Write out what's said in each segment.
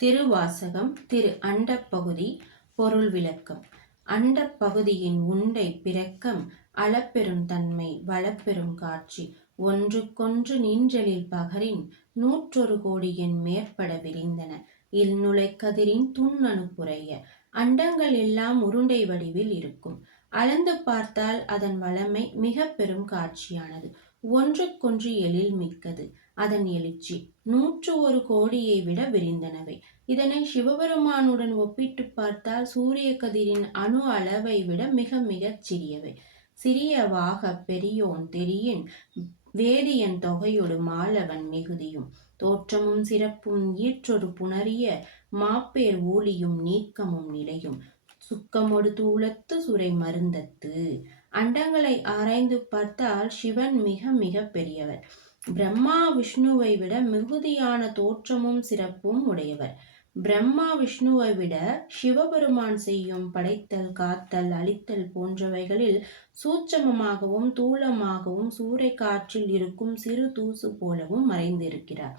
திருவாசகம் திரு அண்டப்பகுதி பொருள் விளக்கம். அண்டப்பகுதியின் உண்டை பிறக்கம் அளப்பெரும் தன்மை வளப்பெரும் காட்சி ஒன்றுக்கொன்று நின்றலில் பகரின் 101 கோடியின் மேற்பட விரிந்தன. இல்நுழை கதிரின் துண்ணணு புரைய அண்டங்கள் எல்லாம் உருண்டை வடிவில் இருக்கும். அளந்து பார்த்தால் அதன் வளமை மிக பெரும் காட்சியானது. ஒன்றுக்கொன்று எழில் மிக்கது. அதன் எழுச்சி 101 கோடியை விட விரிந்தனவை. இதனை சிவபெருமானுடன் ஒப்பிட்டு பார்த்தால் சூரிய கதிரின் அணு அளவை விட மிக மிகச் சிறியவை. சிறியவாக பெரியோன் தெரியின் வேதியன் தொகையொடு மாலவன் மிகுதியும் தோற்றமும் சிறப்பும் ஈற்றொரு புணரிய மாப்பேர் ஊழியும் நீக்கமும் நிலையும் சுக்கமொடு தூளத்து சுரை மருந்தத்து. அண்டங்களை ஆராய்ந்து பார்த்தால் சிவன் மிக மிக பெரியவர். பிரம்மா விஷ்ணுவை விட மிகுதியான தோற்றமும் சிறப்பும் உடையவர். பிரம்மா விஷ்ணுவை விட சிவபெருமான் செய்யும் படைத்தல் காத்தல் அழித்தல் போன்றவைகளில் சூட்சமமாகவும் தூளமாகவும் சூறை காற்றில் இருக்கும் சிறு தூசு போலவும் மறைந்திருக்கிறார்.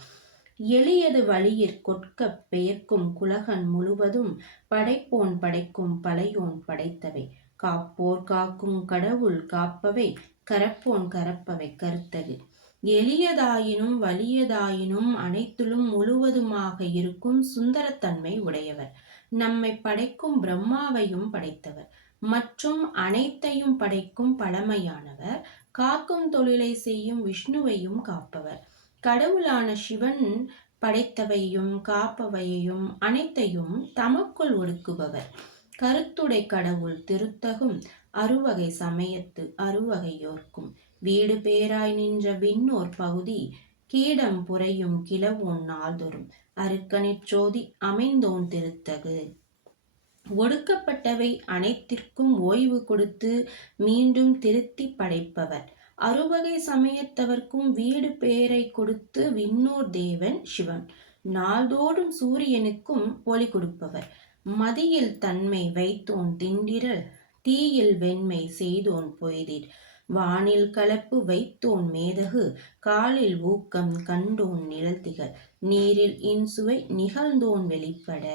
எளியது வழியிற் கொட்க பெயர்க்கும் குலகன் முழுவதும் படைப்போன் படைக்கும் பழையோன் படைத்தவை. காப்போர் காக்கும் கடவுள் காப்பவை கரப்போன் கரப்பவை கருத்தது. எளியதாயினும் வலியதாயினும் அனைத்திலும் முழுவதுமாக இருக்கும் சுந்தரத்தன்மை உடையவர். நம்மை படைக்கும் பிரம்மாவையும் படைத்தவர் மற்றும் அனைத்தையும் படைக்கும் பழமையானவர். காக்கும் தொழிலை செய்யும் விஷ்ணுவையும் காப்பவர். கடவுளான சிவன் படைத்தவையும் காப்பவையையும் அனைத்தையும் தமக்குள் ஒடுக்குபவர். கருத்துடை கடவுள் திருத்தகும் அறுவகை சமயத்து அறுவகையோர்க்கும் வீடு பேராய் நின்ற விண்ணோர் பகுதி கீடம் புரையும் கிளவோன் நாள்தோறும் அருக்கனிற்றோதி அமைந்தோன் திருத்தகு. ஒடுக்கப்பட்டவை அனைத்திற்கும் ஓய்வு கொடுத்து மீண்டும் திருத்தி படைப்பவர். அறுவகை சமயத்தவர்க்கும் வீடு பேரை கொடுத்து விண்ணோர் தேவன் சிவன். நாள்தோறும் சூரியனுக்கும் ஒளி கொடுப்பவர். மதியில் தன்மை வைத்தோன் திண்டிரல் தீயில் வெண்மை செய்தோன் பொய்திர். வானில் கலப்பு வைத்தோன் மேதகு காலில் ஊக்கம் கண்டோன் நிழல்திகழ். நீரில் இன்சுவை நிகழ்ந்தோன் வெளிப்பட.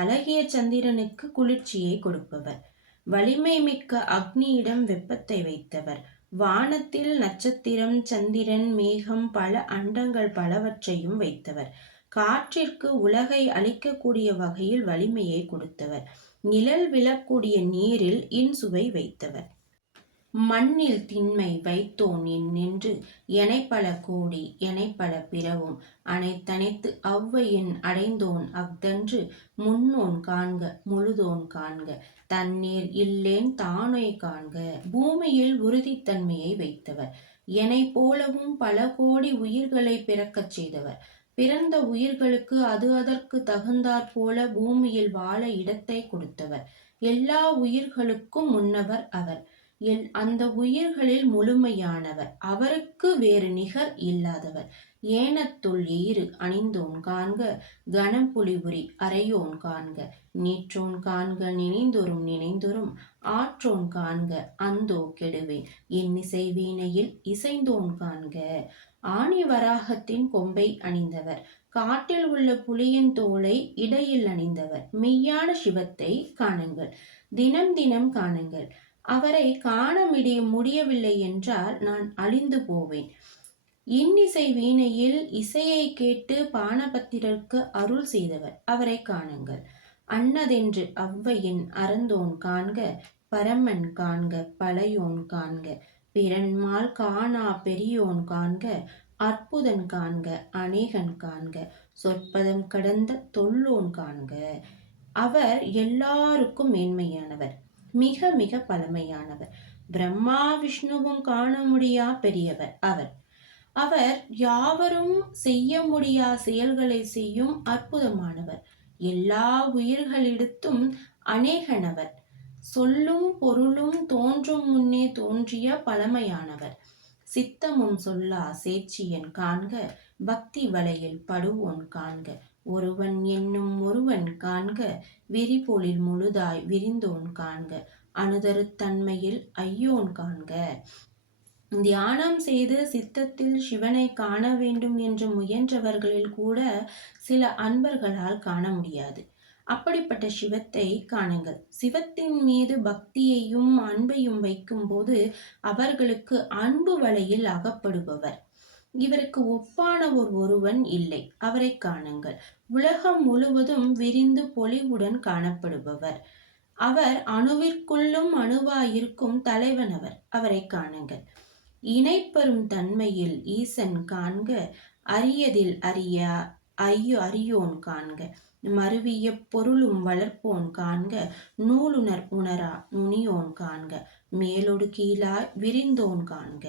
அழகிய சந்திரனுக்கு குளிர்ச்சியை கொடுப்பவர். வலிமை மிக்க அக்னியிடம் வெப்பத்தை வைத்தவர். வானத்தில் நட்சத்திரம் சந்திரன் மேகம் பல அண்டங்கள் பலவற்றையும் வைத்தவர். காற்றிற்கு உலகை அழிக்கக்கூடிய வகையில் வலிமையை கொடுத்தவர். நிழல் விழக்கூடிய நீரில் இன்சுவை வைத்தவர். மண்ணில் திண்மை வைத்தோன் நின்று எனைப்பல கோடி எனைப்பல பிறவும் அனைத்தனைத்து அவ்வையின் அடைந்தோன் அஃதன்று முன்னோன் காண்க முழுதோன் காண்க தண்ணீர் இல்லேன் தானே காண்க. பூமியில் உறுதித்தன்மையை வைத்தவர். எனை போலவும் பல கோடி உயிர்களை பிறக்கச் செய்தவர். பிறந்த உயிர்களுக்கு அது அதற்கு தகுந்தாற் போல பூமியில் வாழ இடத்தை கொடுத்தவர். எல்லா உயிர்களுக்கும் முன்னவர் அவர். அந்த உயிர்களில் முழுமையானவர். அவருக்கு வேறு நிகர் இல்லாதவர். ஏனத்துள் ஈறு அணிந்தோன் காண்க கனம்புலிபுரி அறையோன் காண்க. நீற்றோன் காண்க நினைந்தொரும் நினைந்தொரும் ஆற்றோன் காண்க அந்தோ கெடுவேன். இன்னிசை வீணையில் இசைந்தோன் காண்க. ஆணி வராகத்தின் கொம்பை அணிந்தவர். காட்டில் உள்ள புலியின் தோலை இடையில் அணிந்தவர். மெய்யான சிவத்தை காணுங்கள், தினம் தினம் காணுங்கள். அவரை காண முடியவில்லை என்றால் நான் அழிந்து போவேன். இன்னிசை வீணையில் இசையை கேட்டு பானபத்திரருக்கு அருள் செய்தவர். அவரை காணுங்கள். அன்னதென்று அவ்வையின் அறந்தோன் காண்க பரமன் காண்க பழையோன் காண்க. பிறன்மால் காணா பெரியோன் காண்க அற்புதன் காண்க அநேகன் காண்க. சொற்பதம் கடந்த தொல்லோன் காண்க. அவர் எல்லாருக்கும் மேன்மையானவர், மிக மிக பழமையானவர். பிரம்மா விஷ்ணுவும் காண முடியா பெரியவர் அவர். அவர் யாவரும் செய்ய முடியா செயல்களை செய்யும் அற்புதமானவர். எல்லா உயிர்களிடத்தும் அநேகனவர். சொல்லும் பொருளும் தோன்றும் முன்னே தோன்றிய பழமையானவர். சித்தமும் சொல்லா சேட்சியன் காண்க பக்தி வலையில் படுவோன் காண்க. ஒருவன் என்னும் ஒருவன் காண்க விரிபொழில் முழுதாய் விரிந்தோன் காண்க. அணுதரு தன்மையில் ஐயோன் காண்க. தியானம் செய்து சித்தத்தில் சிவனை காண வேண்டும் என்று முயன்றவர்களில் கூட சில அன்பர்களால் காண முடியாது. அப்படிப்பட்ட சிவத்தை காணுங்கள். சிவத்தின் மீது பக்தியையும் அன்பையும் வைக்கும்போது அவர்களுக்கு அன்பு வலையில் அகப்படுபவர். இவருக்கு ஒப்பான ஒருவன் இல்லை, அவரை காணுங்கள். உலகம் முழுவதும் விரிந்து பொலிவுடன் காணப்படுபவர். அவர் அணுவிற்குள்ளும் அணுவாயிருக்கும் தலைவன். அவரை காணுங்கள். இணைப்பெறும் தன்மையில் ஈசன் காண்க, அரியதில் அறியோன் காண்க, மருவிய பொருளும் வளர்ப்போன் காண்க, நூலுணர் உணரா நுனியோன் காண்க, மேலொடு கீழாய் விரிந்தோன் காண்க,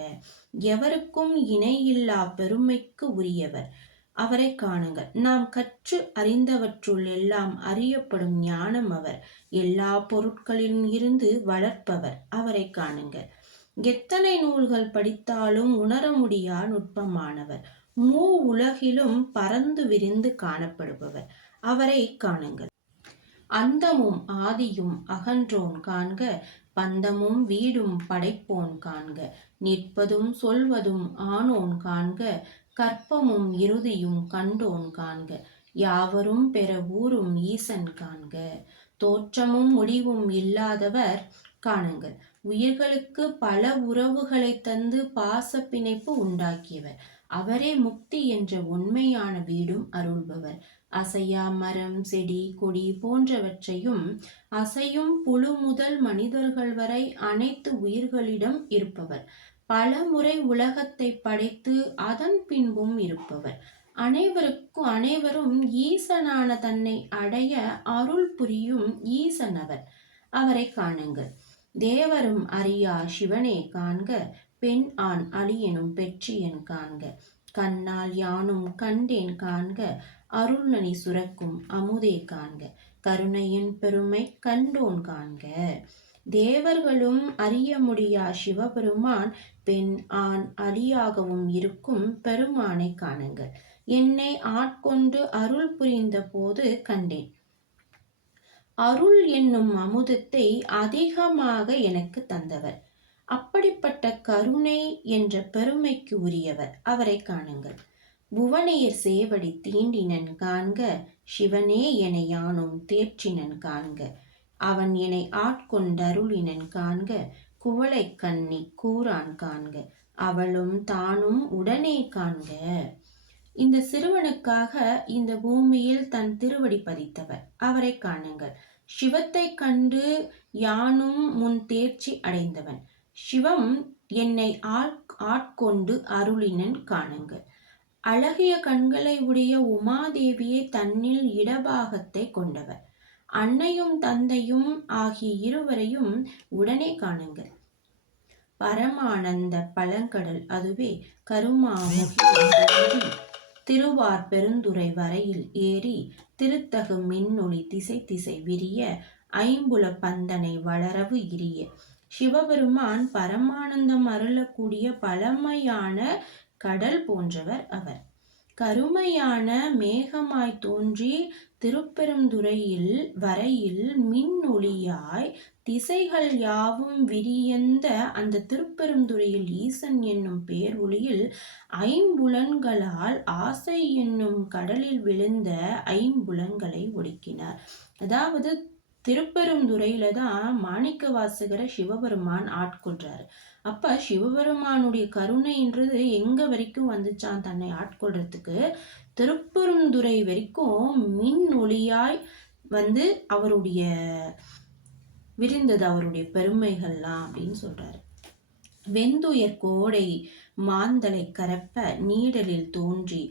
எவருக்கும் இணையில்லா பெருமைக்கு உரியவர். அவரை காணுங்கள். நாம் கற்று அறிந்தவற்றுள் எல்லாம் அறியப்படும் ஞானம் அவர். எல்லா பொருட்களிலும் இருந்து வளர்ப்பவர். அவரை காணுங்கள். எத்தனை நூல்கள் படித்தாலும் உணர முடியா நுட்பமானவர். மூ உலகிலும் பறந்து விரிந்து காணப்படுபவர். அவரை காணுங்கள். அந்தமும் ஆதியும் அகன்றோன் காண்க, பந்தமும் வீடும் படைப்போன் காண்க, நிற்பதும் சொல்வதும் ஆனோன் காண்க, கற்பமும் இறுதியும் கண்டோன் காண்க, யாவரும் பெற ஊரும் ஈசன் காண்க, தோற்றமும் முடிவும் இல்லாதவர் காணுங்கள். உயிர்களுக்கு பல உறவுகளை தந்து பாச பிணைப்பு உண்டாக்கியவர். அவரே முக்தி என்ற உண்மையான வீடும் அருள்பவர். அசையா மரம் செடி கொடி போன்றவற்றையும் அசையும் புழு முதல் மனிதர்கள் வரை அனைத்து உயிர்களிடம் இருப்பவர். பல முறை உலகத்தை படைத்து அதன் பின்பும் இருப்பவர். அனைவரும் ஈசனான தன்னை அடைய அருள் புரியும் ஈசனவர். அவரை காணுங்கள். தேவரும் அறியா சிவனே காண்க, பெண் ஆண் அழியனும் பெற்றியன் காண்க, கண்ணால் யானும் கண்டேன் காண்க, அருள்நனி சுரக்கும் அமுதே காண்க, கருணையின் பெருமை கண்டோன் காண்க. தேவர்களும் அறிய முடியா சிவபெருமான் பெண் ஆண் அழியாகவும் இருக்கும் பெருமானை காணுங்கள். என்னை ஆட்கொண்டு அருள் புரிந்த போது கண்டேன். அருள் என்னும் அமுதத்தை அதிகமாக எனக்கு தந்தவர். அப்படிப்பட்ட கருணை என்ற பெருமைக்கு உரியவர். அவரை காணுங்கள். புவனையர் சேவடி தீண்டினன் காண்க, சிவனே என யானும் தேற்றினன் காண்க, அவன் என்னை ஆட்கொண்டருளினன் காண்க, குவளை கண்ணி கூறான் காண்க, அவளும் தானும் உடனே காண்க. இந்த சிறுவனுக்காக இந்த பூமியில் தன் திருவடி பதித்தவர். அவரை காணுங்கள். சிவத்தை கண்டு யானும் முன் தேர்ச்சி அடைந்தவன். சிவம் என்னை ஆட்கொண்டு அருளினன் காணுங்கள். அழகிய கண்களை உடைய உமாதேவியை தன்னில் இடபாகத்தை கொண்டவர். அன்னையும் தந்தையும் ஆகிய இருவரையும் உடனே காணுங்கள். பரமானந்த பழங்கடல் அதுவே கருமாமுகி திருவார் பெருந்துறை வரையில் ஏறி திருத்தகு மின்னொளி திசை திசை விரிய ஐம்புல பந்தனை வளரவு இரிய. சிவபெருமான் பரமானந்தம் அருளக்கூடிய பழமையான கடல் போன்றவர் அவர். கருமையான மேகமாய் தோன்றி திருப்பெருந்துறையில் வரையில் மின்னொளியாய் திசைகள் யாவும் விரியந்த அந்த திருப்பெருந்துறையில் ஈசன் என்னும் பேர் ஒளியில் ஐம்புலன்களால் ஆசை என்னும் கடலில் விழுந்த ஐம்புலன்களை ஒடுக்கினார். அதாவது திருப்பெருந்துறையில தான் மாணிக்க வாசகரை சிவபெருமான் ஆட்கொள்றாரு. அப்ப சிவபெருமானுடைய கருணைன்றது எங்க வரைக்கும் வந்துச்சான் தன்னை ஆட்கொள்றதுக்கு? திருப்பெருந்துறை வரைக்கும் மின் ஒளியாய் வந்து அவருடைய விரிந்தது அவருடைய பெருமைகள்லாம் அப்படின்னு சொல்றாரு. வெந்துயர் கோடை மாந்தலை கரப்ப நீடலில் தோன்றி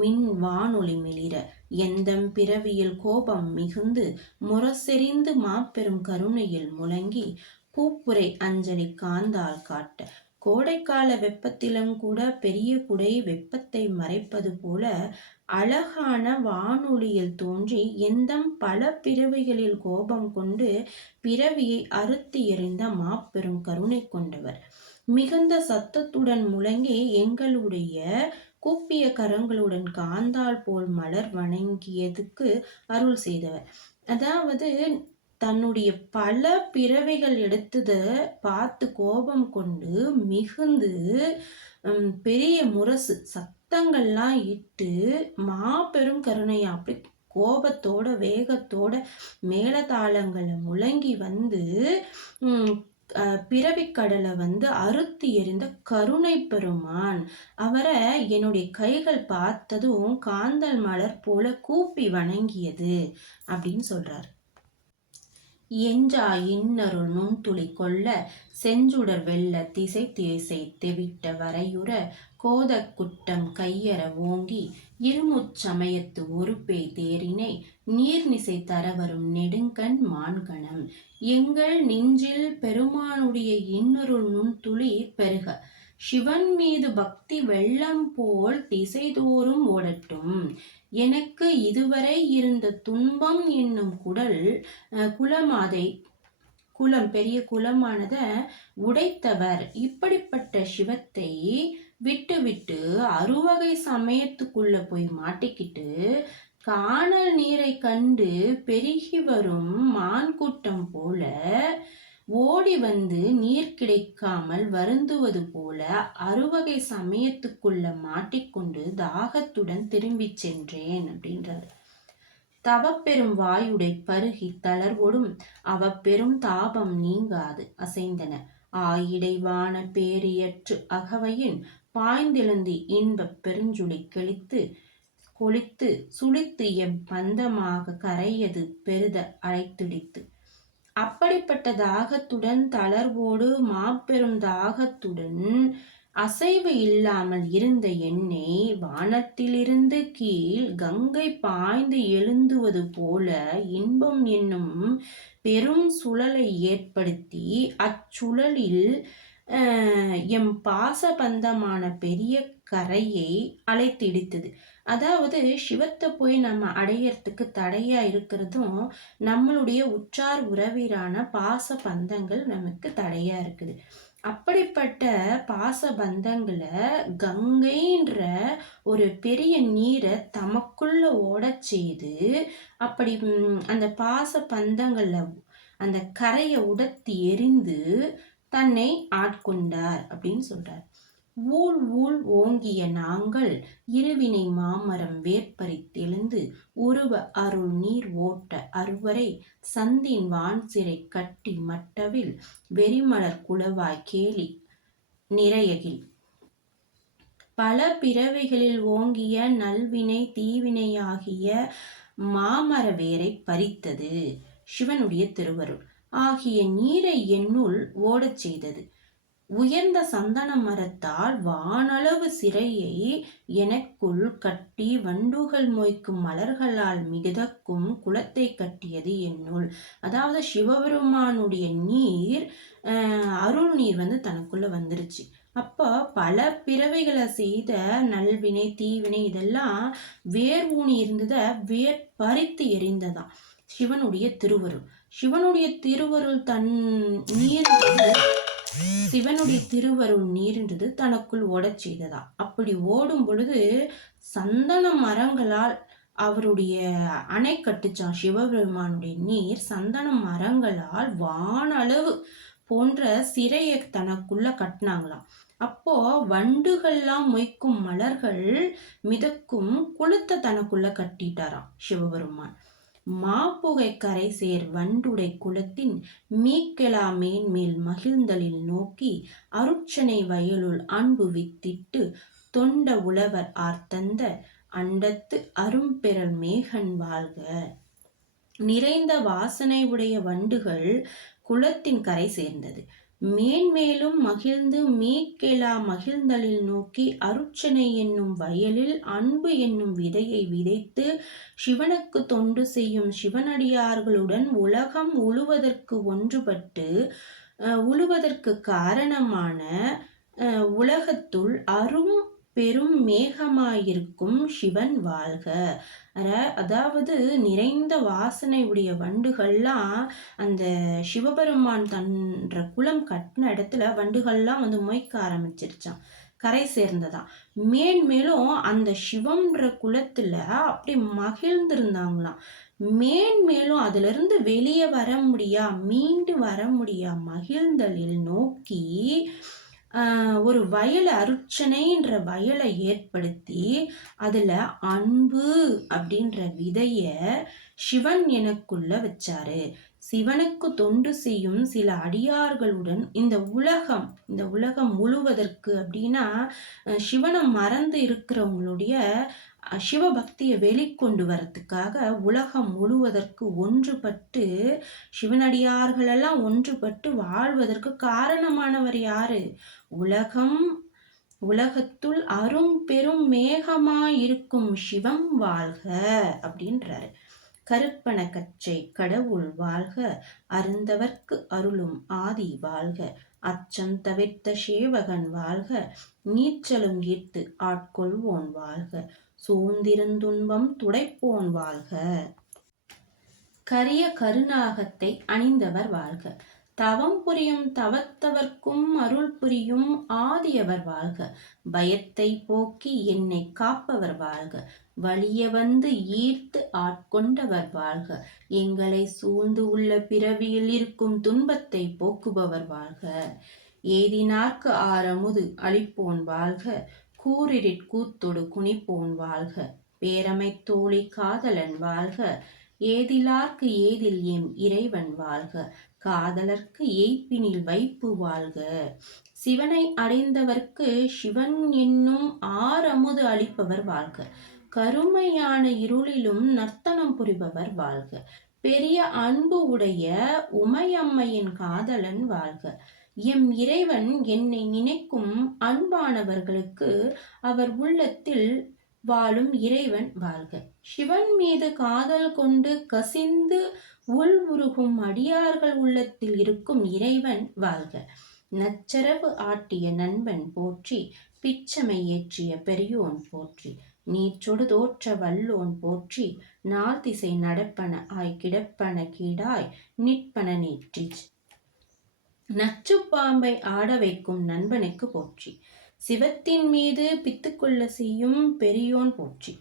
மின் வானொலி மிளிர எந்தம் பிறவியில் கோபம் மிகுந்து முரசெறிந்து மாப்பெரும் கருணையில் முழங்கி பூப்புரை அஞ்சலி காந்தால் காட்ட. கோடைக்கால வெப்பத்திலும் கூட பெரிய குடை வெப்பத்தை மறைப்பது போல அழகான வானொலியில் தோன்றி எந்தம் பல பிறவிகளில் கோபம் கொண்டு பிறவியை அறுத்து எறிந்த மாப்பெரும் கருணை கொண்டவர். மிகுந்த சத்தத்துடன் முழங்கி எங்களுடைய கூப்பிய கரங்களுடன் காந்தால் போல் மலர் வணங்கியதுக்கு அருள் செய்தவர். அதாவது தன்னுடைய பல பிறவைகள் எடுத்தத பார்த்து கோபம் கொண்டு மிகுந்து பெரிய முரசு சத்தங்கள்லாம் இட்டு மாபெரும் கருணையா அப்படி கோபத்தோட வேகத்தோட மேலதாளங்களை முழங்கி வந்து பிறவிக்கடலை வந்து அறுத்து எறிந்த கருணை பெருமான். அவரை என்னுடைய கைகள் பார்த்ததும் காந்தல் மலர் போல கூப்பி வணங்கியது அப்படின்னு சொல்றார். எஞ்சா இன்னருள் நுண்துளி கொள்ள செஞ்சுடர் வெள்ள திசை திசை தெவிட்ட வரையுற கோதக் குட்டம் கையற ஓங்கி இருமுச்சமயத்து ஒரு பேய் தேரினை நீர்நிசை தரவரும் நெடுங்கண் மான்கணம் எங்கள் நெஞ்சில் பெருமானுடைய இன்னருள் நுண்துளி பெருக சிவன் மீது பக்தி வெள்ளம் போல் திசைதோறும் ஓடட்டும். எனக்கு இதுவரை இருந்த துன்பம் என்னும் குலமாதை குலம் பெரிய குலமானத உடைத்தவர் இப்படிப்பட்ட சிவத்தை விட்டு விட்டு அறுவகை சமயத்துக்குள்ள போய் மாட்டிக்கிட்டு காணல் நீரை கண்டு பெருகி வரும் மான் கூட்டம் போல ஓடி வந்து நீர் கிடைக்காமல் வருந்துவது போல அறுவகை சமயத்துக்குள்ள மாட்டிக்கொண்டு தாகத்துடன் திரும்பி சென்றேன் அப்படின்றார். தவப்பெரும் வாயுடை பருகி தளர்வோடும் அவப்பெரும் தாபம் நீங்காது அசைந்தன ஆயிடைவான பேரியற்று அகவையின் பாய்ந்தெழுந்தி இன்பப் பெருஞ்சுளி கொளித்து சுளித்து எம் பந்தமாக கரையது பெருத அழைத்துடித்து. அப்படிப்பட்ட தாகத்துடன் தளர்வோடு மாபெரும் தாகத்துடன் அசைவு இல்லாமல் இருந்த என்னை வானத்திலிருந்து கீழ் கங்கை பாய்ந்து எழுந்துவது போல இன்பம் என்னும் பெரும் சுழலை ஏற்படுத்தி அச்சுழலில் எம் பாசபந்தமான பெரிய கரையை அழைத்திடித்தது. அதாவது சிவத்தை போய் நம்ம அடையறதுக்கு தடையா இருக்கிறதும் நம்மளுடைய உற்றார் உறவிரான பாச பந்தங்கள் நமக்கு தடையா இருக்குது. அப்படிப்பட்ட பாச பந்தங்களை கங்கைன்ற ஒரு பெரிய நீரை தமக்குள்ள ஓட செய்து அப்படி அந்த பாச பந்தங்கள்ல அந்த கரையை உடத்தி எரிந்து தன்னை ஆட்கொண்டார் அப்படின்னு சொல்றார். ஊழ் ஊழ் ஓங்கிய நாங்கள் இருவினை மாமரம் வேற்பறித்தெழுந்து உருவ அருள் நீர் ஓட்ட அறுவரை சந்தின் வான் சிறை கட்டி மட்டவில் வெறிமலர் குளவாய் கேலி நிறையகில் பல பிறவைகளில் ஓங்கிய நல்வினை தீவினையாகிய மாமர வேரை பறித்தது சிவனுடைய திருவருள் ஆகிய நீரை என்னுள் ஓடச் செய்தது. உயர்ந்த சந்தன மரத்தால் வானளவு சிறையை எனக்குள் கட்டி வண்டுகள் மொய்க்கும் மலர்களால் மிதக்கும் குளத்தை கட்டியது என்னுள். அதாவது சிவபெருமானுடைய நீர் அருள் நீர் வந்து தனக்குள்ள வந்துருச்சு. அப்போ பல பிறவைகளை செய்த நல்வினை தீவினை இதெல்லாம் வேர் ஊனி இருந்ததை வேர் பறித்து எரிந்ததான் சிவனுடைய திருவருள். சிவனுடைய திருவருள் சிவனுடைய திருவருள் நீர்ன்றது தனக்குள் ஓடச் செய்ததா. அப்படி ஓடும் பொழுது சந்தன மரங்களால் அவருடைய அணை கட்டுச்சான். சிவபெருமானுடைய நீர் சந்தன மரங்களால் வானளவு போன்ற சிறையை தனக்குள்ள கட்டினாங்களாம். அப்போ வண்டுகள்லாம் மொய்க்கும் மலர்கள் மிதக்கும் குளத்தை தனக்குள்ள கட்டிட்டாராம் சிவபெருமான். மாப்புகை கரை சேர் வண்டுடை குலத்தின் மீக்கெலா மேன்மேல் மகிழ்ந்தலில் நோக்கி அருட்சனை வயலுள் அன்பு வித்திட்டு தொண்ட உழவர் ஆர்த்தந்த அண்டத்து அரும்பெறல் மேகன் வாழ்க. நிறைந்த வாசனை உடைய வண்டுகள் குளத்தின் கரை சேர்ந்தது. மேன்மேலும் மகிழ்ந்து மீக்கெலா மகிழ்ந்தலில் நோக்கி அருட்சனை என்னும் வயலில் அன்பு என்னும் விதையை விதைத்து சிவனுக்கு தொண்டு செய்யும் சிவனடியார்களுடன் உலகம் உழுவதற்கு ஒன்றுபட்டு உழுவதற்கு காரணமான உலகத்துள் அரும் பெரும் மேகமாயிருக்கும் சிவன் வாழ்க. அதாவது நிறைந்த வாசனை உடைய வண்டுகள்லாம் அந்த சிவபெருமான் தன்ற குளம் கட்டின இடத்துல வண்டுகள்லாம் வந்து மொய்க்க ஆரம்பிச்சிருச்சான். கரை சேர்ந்ததாம். மேன்மேலும் அந்த சிவம்ன்ற குலத்துல அப்படி மகிழ்ந்திருந்தாங்களாம். மேன்மேலும் அதுல இருந்து வெளியே வர முடியா, மீண்டு வர முடியா மகிழ்ந்தலில் நோக்கி ஒரு வயலை அருச்சனைன்ற வயலை ஏற்படுத்தி அதுல அன்பு அப்படின்ற விதைய சிவன் எனக்குள்ள வச்சாரு. சிவனுக்கு தொண்டு செய்யும் சில அடியார்களுடன் இந்த உலகம் முழுவதற்கு அப்படின்னா சிவனை மறந்து இருக்கிறவங்களுடைய சிவபக்தியை வெளிக்கொண்டு வரத்துக்காக உலகம் முழுவதற்கு ஒன்றுபட்டு சிவனடியார்களெல்லாம் ஒன்றுபட்டு வாழ்வதற்கு காரணமானவர் யாரு? உலகத்துள் அரும் பெரும் மேகமாயிருக்கும் சிவம் வாழ்க அப்படின்றாரு. கருப்பன கச்சை கடவுள் வாழ்க, அருந்தவர்க்கு அருளும் ஆதி வாழ்க, அச்சம் தவிர்த்த சேவகன் வாழ்க, நீச்சலும் ஈர்த்து ஆட்கொள்வோன் வாழ்க, சூழ்ந்திருந்துன்பம் துடைப்போன் வாழ்க. கரிய கருநாகத்தை அணிந்தவர் வாழ்க, தவம் புரியும் தவத்தவர்க்கும் அருள் புரியும் ஆதியவர் வாழ்க, பயத்தை போக்கி என்னை காப்பவர் வாழ்க, வலிய வந்து ஈர்த்து ஆட்கொண்டவர் வாழ்க, எங்களை சூழ்ந்து உள்ள பிறவியில் இருக்கும் துன்பத்தை போக்குபவர் வாழ்க, ஏதினார்க்கு ஆரமுது அளிப்போன் வாழ்க, கூரிரிற் கூத்தொடு குனிப்போன் வாழ்க, பேரமை தோழி காதலன் வாழ்க, ஏதிலார்க்கு ஏதில் எம் இறைவன் வாழ்க, காதலர்க்கு எய்ப்பினில் வைப்பு வாழ்க, சிவனை அடைந்தவர்க்கு சிவன் என்னும் ஆரமுது அளிப்பவர் வாழ்க, கருமையான இருளிலும் நர்த்தனம் புரிபவர் வாழ்க, பெரிய அன்பு உடைய உமையம்மையின் காதலன் வாழ்க, எம் இறைவன் என்னை நினைக்கும் அன்பானவர்களுக்கு அவர் உள்ளத்தில் வாழும் இறைவன் வாழ்க, சிவன் மீது காதல் கொண்டு கசிந்து உள் உருகும் அடியார்கள் உள்ளத்தில் இருக்கும் இறைவன் வாழ்க, நச்சரவு ஆட்டிய நண்பன் போற்றி, பிச்சமை ஏற்றிய பெரியோன் போற்றி, நீச்சொடு தோற்ற வல்லோன் போற்றி, நாள் திசை நடப்பன ஆய் கிடப்பன கீடாய் நிற்பன நீற்றி, நச்சு பாம்பை ஆட வைக்கும் நண்பனுக்கு போற்றி, சிவத்தின் மீது பித்துக்கொள்ள செய்யும் பெரியோன் போற்றி,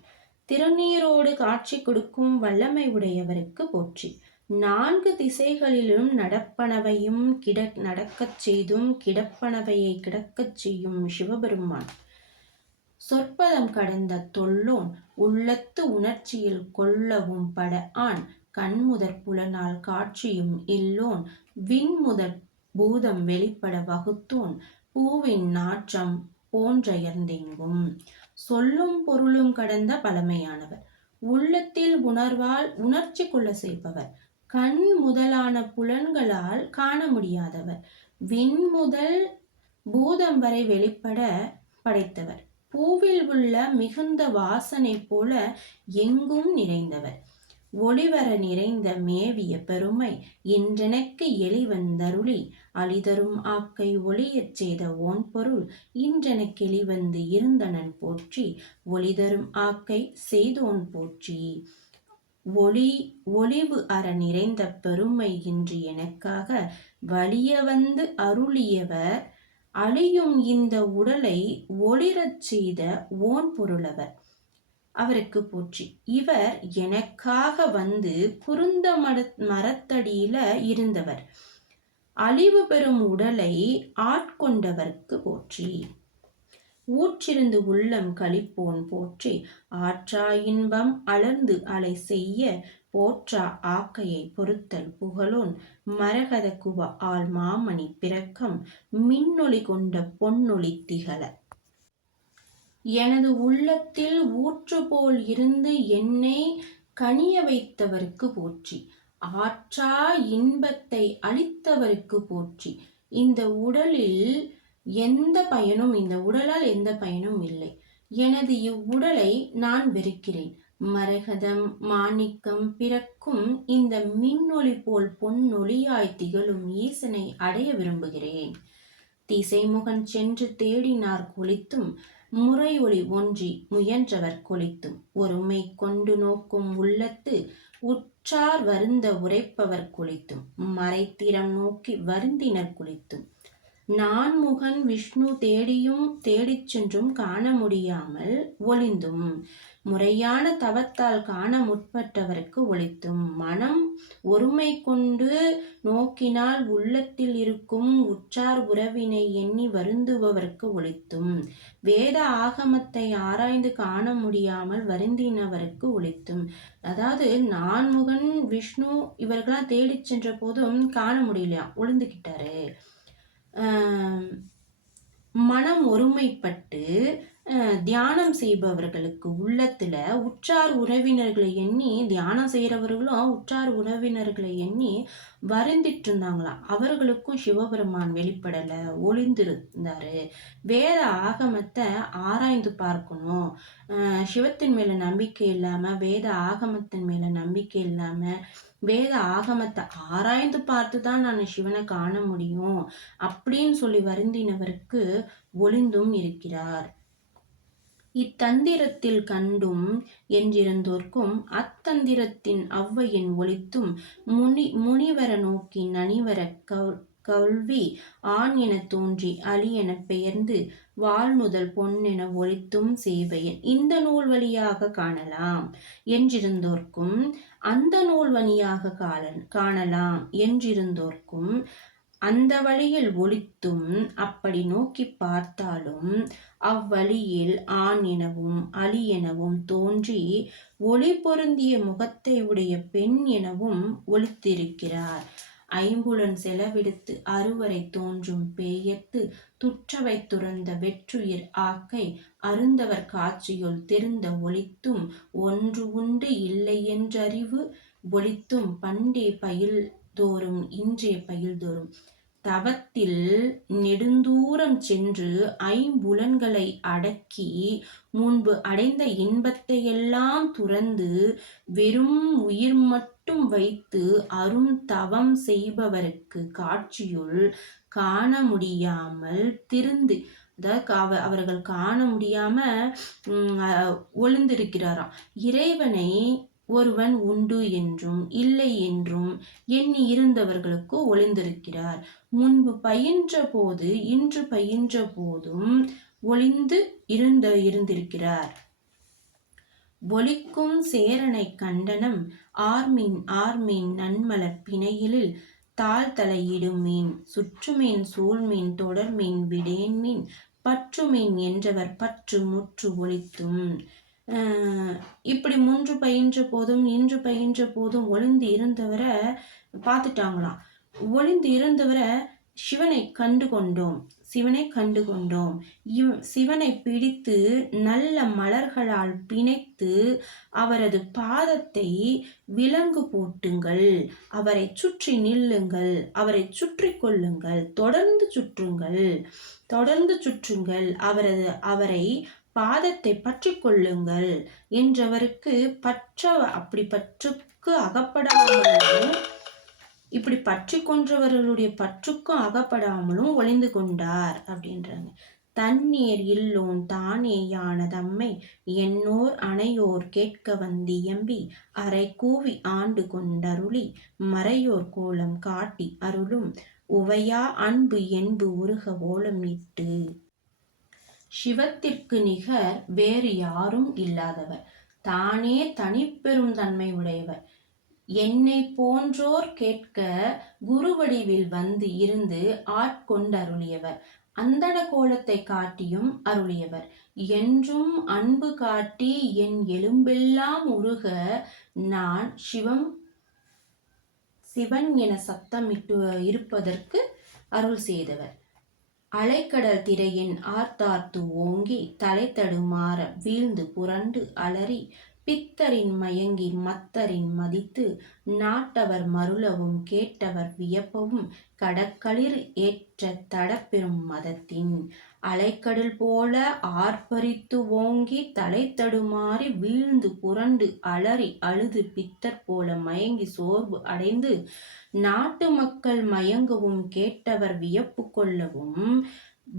திருநீரோடு காட்சி கொடுக்கும் வல்லமை உடையவருக்கு போற்றி, நான்கு திசைகளிலும் நடப்பனவையும் நடக்கச் செய்தும் கிடப்பனவையை கிடக்கச் செய்யும் சிவபெருமான், சொற்பதம் கடந்த தொல்லோன், உள்ளத்து உணர்ச்சியில் கொள்ளவும் பட ஆண், கண்முதற் புலனால் காட்சியும் இல்லோன், விண்முதற் பூதம் வெளிப்பட வகுத்தோன், பூவின் நாற்றம் போன்றயர்ந்தெங்கும், சொல்லும் பொருளும் கடந்த பழமையானவர், உள்ளத்தில் உணர்வால் உணர்ச்சி கொள்ள செய்பவர், கண் முதலான புலன்களால் காண முடியாதவர், விண் முதல் பூதம் வரை வெளிப்பட படைத்தவர், பூவில் உள்ள மிகுந்த வாசனை போல எங்கும் நிறைந்தவர், ஒளிவர நிறைந்த மேவிய பெருமை இன்றெனக்கு எளிவந்தருளி, அளிதரும் ஆக்கை ஒளியச் செய்த ஓன் பொருள் இன்றெனக்கு எளிவந்து இருந்தனன் போற்றி, ஒளிதரும் ஆக்கை செய்தோன் போற்றி, ஒளிவு அற நிறைந்த பெருமை இன்று எனக்காக வலிய வந்து அருளியவர், அழியும் இந்த உடலை ஒளிரச் செய்த ஓன் பொருளவர், அவருக்கு போற்றி, இவர் எனக்காக வந்து குருந்த மரத்தடியில இருந்தவர், அழிவு பெறும் உடலை ஆட்கொண்டவர்க்கு போற்றி, ஊற்றிருந்து உள்ளம் கழிப்போன் போற்றி, ஆற்றா இன்பம் அலர்ந்து அலை செய்ய போற்றா ஆக்கையை பொறுத்தல் புகழோன், மரகத குவ ஆள் மாமணி பிறக்கம் மின்னொளி கொண்ட பொன்னொளி திகழ, எனது உள்ளத்தில் ஊற்று போல் இருந்து என்னை கனிய வைத்தவருக்கு போற்றி, ஆற்றா இன்பத்தை அளித்தவருக்கு போற்றி, இந்த உடலில் எந்த பயனும் இந்த உடலால் எந்த பயனும் இல்லை, எனது இவ்வுடலை நான் வெறுக்கிறேன், மரகதம் மாணிக்கம் பிறக்கும் இந்த மின்னொளி போல் பொன்னொளியாய் திகழும் ஈசனை அடைய விரும்புகிறேன், திசைமுகன் சென்று தேடினார் கொளித்தும் முறை ஒளி ஒன்றி முயன்றவர் கொளித்தும், ஒருமை கொண்டு நோக்கும் உள்ளத்து உற்றார் வருந்த உரைப்பவர் கொளித்தும், மறைத்திறம் நோக்கி வருந்தினர் கொளித்தும், நான்முகன் விஷ்ணு தேடிச் சென்றும் காண முடியாமல் ஒளிந்தும், முறையான தவத்தால் காண முற்பட்டவருக்கு ஒளித்தும், மனம் ஒருமை கொண்டு நோக்கினால் உள்ளத்தில் இருக்கும் உற்றார் உறவினை எண்ணி வருந்துபவருக்கு ஒளித்தும், வேத ஆகமத்தை ஆராய்ந்து காண முடியாமல் வருந்தினவருக்கு ஒளித்தும். அதாவது நான்முகன் விஷ்ணு இவர்களாம் தேடிச் சென்ற போதும் காண முடியலையா, ஒளிந்துக்கிட்டாரு. மனம் ஒருமைப்பட்டு தியானம் செய்பவர்களுக்கு உள்ளத்துல உற்றார் உறவினர்களை எண்ணி, தியானம் செய்யறவர்களும் உற்றார் உறவினர்களை எண்ணி வருந்திட்டு இருந்தாங்களாம். அவர்களுக்கும் சிவபெருமான் வெளிப்படல, ஒளிந்திருந்தாரு. வேத ஆகமத்தை ஆராய்ந்து பார்க்கணும். சிவத்தின் மேல நம்பிக்கை இல்லாம, வேத ஆகமத்தின் மேல நம்பிக்கை இல்லாம, வேத ஆகமத்தை ஆராய்ந்து பார்த்துதான் நான் சிவனை காண முடியும் அப்படின்னு சொல்லி வருந்தினவருக்கு ஒளிந்தும் இருக்கிறார். இத்தந்திரத்தில் கண்டும் என்றிருந்தோர்க்கும் அத்தந்திரத்தின் அவ்வையின் ஒளித்தும், முனிவர நோக்கி நனிவர கல்வி ஆண் என தோன்றி அலி என பெயர்ந்து வாழ்நுதல் பொன்னென ஒளித்தும் சேவையன் இந்த நூல் வழியாக காணலாம் என்றிருந்தோர்க்கும், அந்த நூல் வழியாக காணலாம் என்றிருந்தோர்க்கும் அந்த வழியில் ஒளித்தும், அப்படி நோக்கி பார்த்தாலும் அவ்வழியில் ஆண் எனவும் அலி எனவும் தோன்றி ஒளி பொருந்திய முகத்தை உடைய பெண் எனவும் ஒளித்திருக்கிறார். ஐம்புலன் செலவிடுத்து அறுவரை தோன்றும் பேயத்து துற்றவை துறந்த வெற்றுயிர் ஆக்கை அருந்தவர் காட்சியுள் திருந்த ஒளித்தும், ஒன்று உண்டு இல்லை என்றறிவு ஒளித்தும், பண்டே பயில் தோறும் இன்றே பயில்தோறும். தவத்தில் நெடுந்தூரம் சென்று ஐம்புலன்களை அடக்கி முன்பு அடைந்த இன்பத்தையெல்லாம் துறந்து வெறும் உயிர் மட்டும் வைத்து அரும் தவம் செய்பவருக்கு காட்சியுள் காண முடியாமல் திருந்து, அதாவது அவர்கள் காண முடியாம ஒளிந்திருக்கிறாராம். இறைவனை ஒருவன் உண்டு என்றும் இல்லை என்றும் எண்ணி இருந்தவர்களுக்கு ஒளிந்திருக்கிறார். முன்பு பயின்ற போது இன்று பயின்ற போதும் ஒளிந்து இருந்திருக்கிறார். ஒளிக்கும் சேரனை கண்டனம் ஆர்மீன் நன்மலர் பிணையிலில் தாழ்தலையிடும் மீன், சுற்றுமீன் சூழ்மீன் தொடர்மீன் விடேன்மீன் பற்றுமீன் என்றவர் பற்று முற்று ஒளித்தும். இப்படி முன்று பயின்ற போதும் இன்று பயின்ற போதும் ஒளிந்து இருந்தவரை பார்த்துட்டாங்களாம். ஒளிந்து இருந்தவரை சிவனை கண்டு கொண்டோம் சிவனை பிடித்து நல்ல மலர்களால் பிணைத்து அவரது பாதத்தை விலங்கு போட்டுங்கள், அவரை சுற்றி நில்லுங்கள், அவரை சுற்றி கொள்ளுங்கள், தொடர்ந்து சுற்றுங்கள், அவரை பாதத்தை பற்றி கொள்ளுங்கள் என்றவருக்கு அப்படி பற்றுக்கு அகப்படாமலும், இப்படி பற்றி கொன்றவர்களுடைய பற்றுக்கும் அகப்படாமலும் ஒளிந்து கொண்டார் அப்படின்றாங்க. தண்ணீர் இல்லோன் தானேயான தம்மை என்னோர் அணையோர் கேட்க வந்தியம்பி அரை கூவி ஆண்டு கொண்டருளி மறையோர் கோலம் காட்டி அருளும் உவையா அன்பு என்பு உருக ஓலம் இட்டு. சிவத்திற்கு நிகர் வேறு யாரும் இல்லாதவர், தானே தனிப்பெரும் தன்மை உடையவர், என்னை போன்றோர் கேட்க குருவடிவில் வந்து இருந்து ஆட்கொண்டருளியவர், அந்தண கோலத்தை காட்டியும் அருளியவர், என்றும் அன்பு காட்டி என் எலும்பெல்லாம் உருக நான் சிவன் என சத்தமிட்டு இருப்பதற்கு அருள் செய்தவர், அலைக்கடல் திரையின் ஆர்த்தார்த்து ஓங்கி தலை தடுமாற வீழ்ந்து புரண்டு அலறி பித்தரின் மயங்கி மத்தரின் மதித்து நாட்டவர் மருளவும் கேட்டவர் வியப்பவும் கடற்களிர் ஏற்ற தடப்பெரும் மதத்தின் அலைக்கடல் போல ஆர்ப்பரித்து ஓங்கி தலை தடுமாறி வீழ்ந்து புரண்டு அலறி அழுது பித்தர் போல மயங்கி சோர்வு அடைந்து நாட்டு மக்கள் மயங்கவும் கேட்டவர் வியப்பு கொள்ளவும்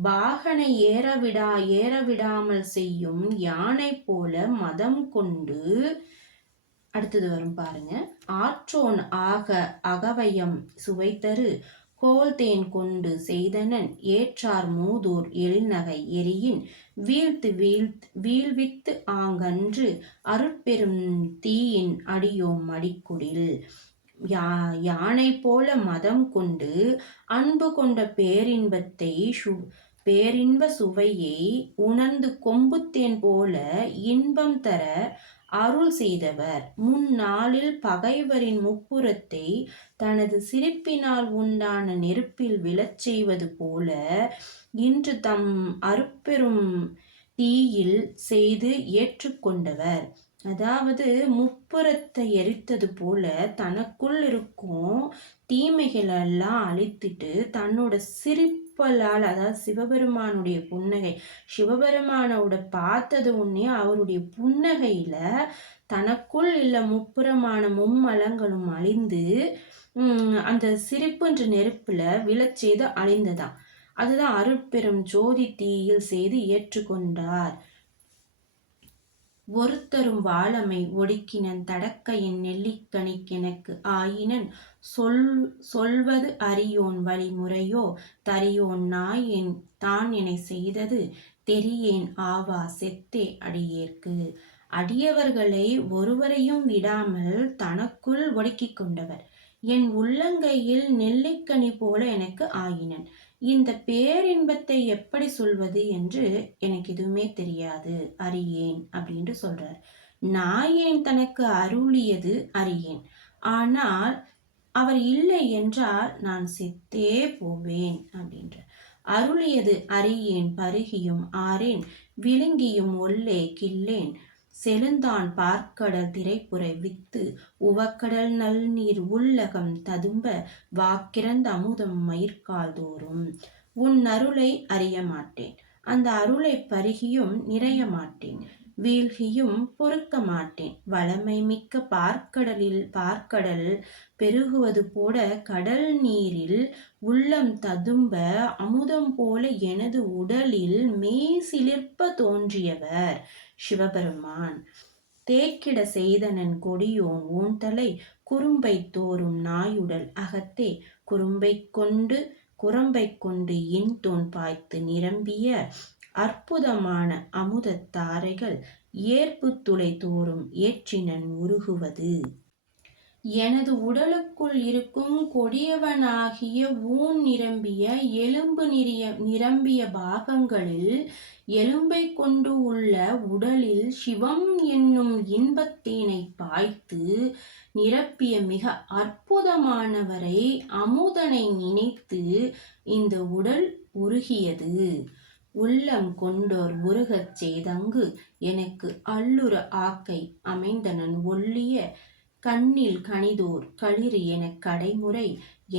பாகனை ஏறவிடாமல் செய்யும் யானை போல மதம் கொண்டு. அடுத்தது வரும் பாருங்க. ஆற்றோன் ஆக அகவயம் சுவைத்தரு கோல்தேன் கொண்டு செய்தனன் ஏற்றார் மூதூர் எழில்நகை எரியின் வீழ்வித்து ஆங்கன்று அருட்பெரும் தீயின் அடியோம் மடிக்குடில். யானை போல மதம் கொண்டு அன்பு கொண்ட பேரின்ப சுவையை உணர்ந்து கொம்புத்தேன் போல இன்பம் தர அருள் செய்தவர். முன்னாளில் பகைவரின் முப்புறத்தை தனது சிரிப்பினால் உண்டான நெருப்பில் விழச் செய்வது போல இன்று தம் அருட்பெரும் தீயில் செய்து ஏற்றுக்கொண்டவர். அதாவது முப்புறத்தை எரித்தது போல தனக்குள் இருக்கும் தீமைகளெல்லாம் அழித்துட்டு தன்னோட சிரிப்பலால், அதாவது சிவபெருமானுடைய புன்னகை, சிவபெருமானோட பார்த்தது உடனே அவருடைய புன்னகையில தனக்குள் இல்ல முப்புறமான மும்மலங்களும் அழிந்து அந்த சிரிப்புன்ற நெருப்புல விழச் செய்து அழிந்ததாம். அதுதான் அருட்பெரும் ஜோதி தீயில் செய்து ஏற்றுக்கொண்டார். ஒருத்தரும் வாழமை ஒடுக்கினன் தடக்கையின் நெல்லிக்கணிக்கெனக்கு ஆயினன் சொல்வது அறியோன் வழிமுறையோ தரியோன் நாயேன் தான் என செய்தது தெரியேன் ஆவா செத்தே அடியேற்கு. அடியவர்களை ஒருவரையும் விடாமல் தனக்குள் ஒடுக்கிக் கொண்டவர் என் உள்ளங்கையில் நெல்லிக்கனி போல எனக்கு ஆயினன். இந்த பேரின்பத்தை எப்படி சொல்வது என்று எனக்கு எதுவுமே தெரியாது, அறியேன் அப்படின்ட்டு சொல்றார். நாயேன் தனக்கு அருளியது அறியேன், ஆனால் அவர் இல்லை என்றால் நான் செத்தே போவேன் அப்படின்ற. அருளியது அறியேன் பருகியும் ஆறேன் விழுங்கியும் ஒல்லே கில்லேன் செழுந்தான் பார்க்கடல் திரைப்புரை வித்து உவக்கடல் நல்நீர் உள்ளகம் ததும்ப வாக்கிறந்த அமுதம் மயிர்கால் தோறும். உன் அருளை அறிய மாட்டேன், அந்த அருளை பருகியும் நிறைய மாட்டேன், வீழ்கியும் பொறுக்க மாட்டேன். வளமை மிக்க பார்க்கடல் பெருகுவது போல கடல் நீரில் உள்ளம் ததும்ப அமுதம் போல எனது உடலில் மெய் சிலிர்ப்ப தோன்றியவர் சிவபெருமான். தேக்கிட செய்தனன் கொடியோன் ஊன்தலை குறும்பை தோறும் நாயுடல் அகத்தே குரம்பை கொண்டு இன்தோன் பாய்த்து நிரம்பிய அற்புதமான அமுத தாரைகள் ஏற்பு துளை தோறும் ஏற்றினன் உருகுவது. எனது உடலுக்குள் இருக்கும் கொடியவனாகிய ஊன் நிரம்பிய எலும்பு நிரம்பிய பாகங்களில் எலும்பை கொண்டு உள்ள உடலில் சிவம் என்னும் இன்பத்தேனை பாய்த்து நிரப்பிய மிக அற்புதமானவரை அமுதனை நினைத்து இந்த உடல் உருகியது. உள்ளம் கொண்டோர் உருகச் செய்தங்கு எனக்கு அல்லுற ஆக்கை அமைந்தனன் ஒல்லிய கண்ணில் கனிதோர் களிறு எனக் கடைமுறை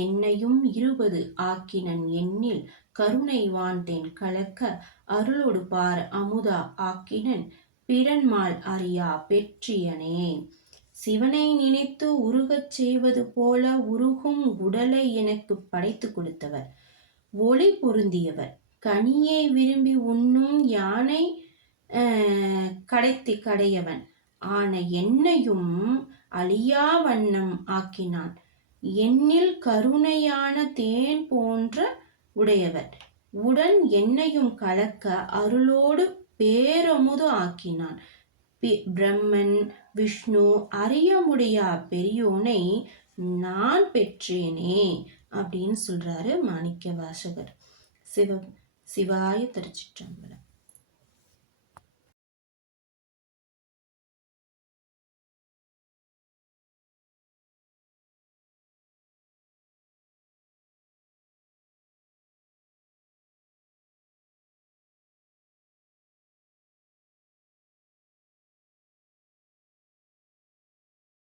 என்னையும் 20 ஆக்கினன் எண்ணில் கருணை வான்தேன் கலக்க அருளொடு பார் அமுதா ஆக்கினன் பிறன்மால் அறியா பெற்றியனே. சிவனை நினைத்து உருகச் செய்வது போல உருகும் உடலை எனக்கு படைத்து கொடுத்தவர், ஒளி பொருந்தியவர், கனியை விரும்பி உண்ணும் யானை கடையவன் ஆன என்னையும் அழியா வண்ணம் ஆக்கினான். என்னில் கருணையான தேன் போன்ற உடையவர் உடன் என்னையும் கலக்க அருளோடு பேரமுது ஆக்கினான். பிரம்மன் விஷ்ணு அறிய முடியா பெரியோனை நான் பெற்றேனே அப்படின்னு சொல்றாரு மாணிக்க வாசகர். சிவாய திருச்சிற்றம்பலம்.